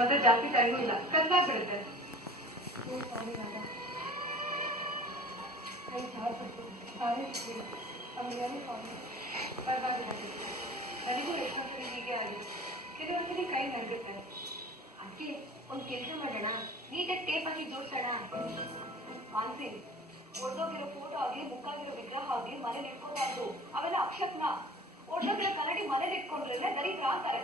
ನಮ್ಮ ಹತ್ರ ಜಾಸ್ತಿ ಟೈಮ್ ಇಲ್ಲ, ಕತ್ಲಾಗ್ಬಿಡುತ್ತೆ. ನನಗೂ ಎಷ್ಟೊಂದ್ಸರಿ ಹೀಗೆ ಆಗಿದೆ. ಕೆಲವೊಂದ್ಸರಿ ಕೈ ನಡ್ಬಿಡ್ತಾರೆ. ಅದಕ್ಕೆ ಒಂದ್ ಕೆಲಸ ಮಾಡೋಣ, ನೀಟಾಗಿ ಟೇಪ್ ಹಾಕಿ ಜೋಡ್ಸೋಣ. ಮಾನ್ಸಿ, ಒಡ್ಡೋಗಿರೋ ಫೋಟೋ ಆಗ್ಲಿ, ಮುಕ್ಕಾಗಿರೋ ವಿಗ್ರಹ ಆಗ್ಲಿ ಮನೇಲಿ ಇಟ್ಕೋಬಾರ್ದು. ಅವೆಲ್ಲ ಅಕ್ಷತ್ನ. ಒಡ್ಡೋಗಿರೋ ಕನ್ನಡಿ ಮನೇಲಿ ಇಟ್ಕೊಂಡ್ರೆ ದರಿದ್ರ ಅಂತಾರೆ.